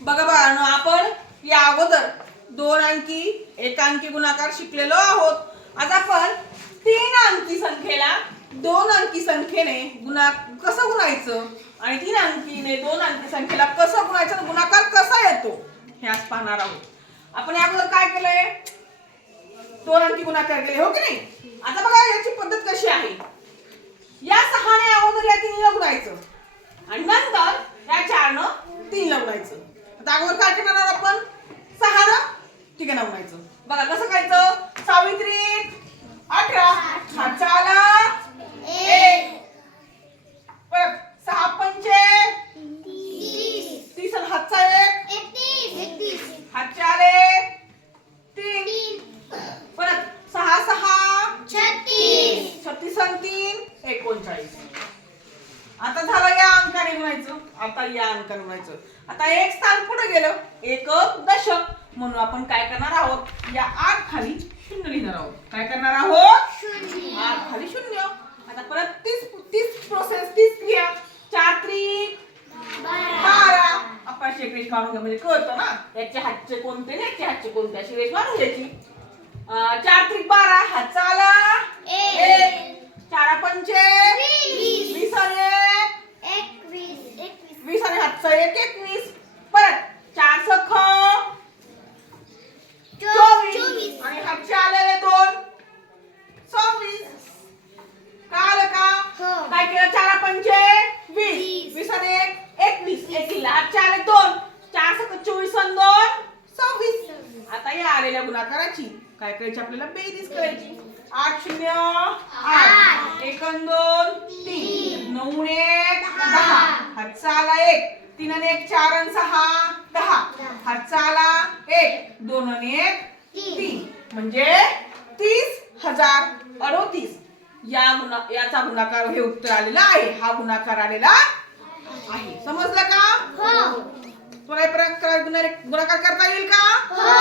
बघा बाळांनो आपण या अगोदर दोन अंकी एक अंकी गुणाकार शिकलेलो आहोत. आज आपण तीन अंकी संख्येला दोन अंकी संख्येने गुणा कसं गुणायचं? आणि तीन अंकीने दोन अंकी संख्येला कसं गुणायचं? गुणाकार कसा येतो? हे आज पाहणार आहोत. आपण या अगोदर काय केलंय? दोन अंकी गुणाकार केले हो की नाही? आता बघा याची पद्धत कशी आहे. या सहाने अगोदर या तीनला गुणायचं आणि नंतर या चारनं तीनला गुणायचं आता अगोदर काय करणार आपण सहानं ठीक आहे ना गुणायचं बघा कसं करायचं सावित्री अठरा हा आला एक परत सहा पंचे तीस आणि हातचा एक हातचे आले तीन परत सहा सहा छत्तीस आणि तीन एकोणचाळीस. आता झालं या अंकाने गुणायचं. आता या अंकाने गुणायचं आता एक स्थान पुढे गेलं. एक दशक. म्हणून आपण काय करणार आहोत? या आठ खाली शून्य लिहिणार आहोत. काय करणार आहोत? आठ खाली शून्य. आता परत तीस तीस प्रोसेस तीस क्रिया. चार त्रिक. बारा. आपण रेष मारून घ्या. म्हणजे कळतं ना? याच्या हातचे कोणते आणि याच्या हातचे कोणते? अशी रेष मारून घ्यायची. चार त्रिक बारा. हातचा आला एक चारा पंचे वीस आणि एक एक एकवीस परत चार सख. चोवीस. आणि हातचे आलेले दोन. सव्वीस. का आलं का? काय केलं? चार पंचे. वीस. वीस. आणि एक एकवीस. एकवीसला हातचे आले दोन. चार सख चोवीस आणि दोन. सव्वीस. आता या आलेल्या गुणाकाराची. काय करायची? आपल्याला बेरीज करायची. आठ शून्य आठ. एक दोन तीन. नऊ एक दहा. हातचा आला एक. तीन आणि एक चार आणि सहा दहा. हातचा आला एक दोन आणि एक तीन. म्हणजे तीस हजार अडोतीस. या गुणा याचा गुणाकार हे उत्तर आलेलं आहे. हा गुणाकार आलेला आहे. समजलं का? तुला हे गुणाकार करता येईल का? नक्की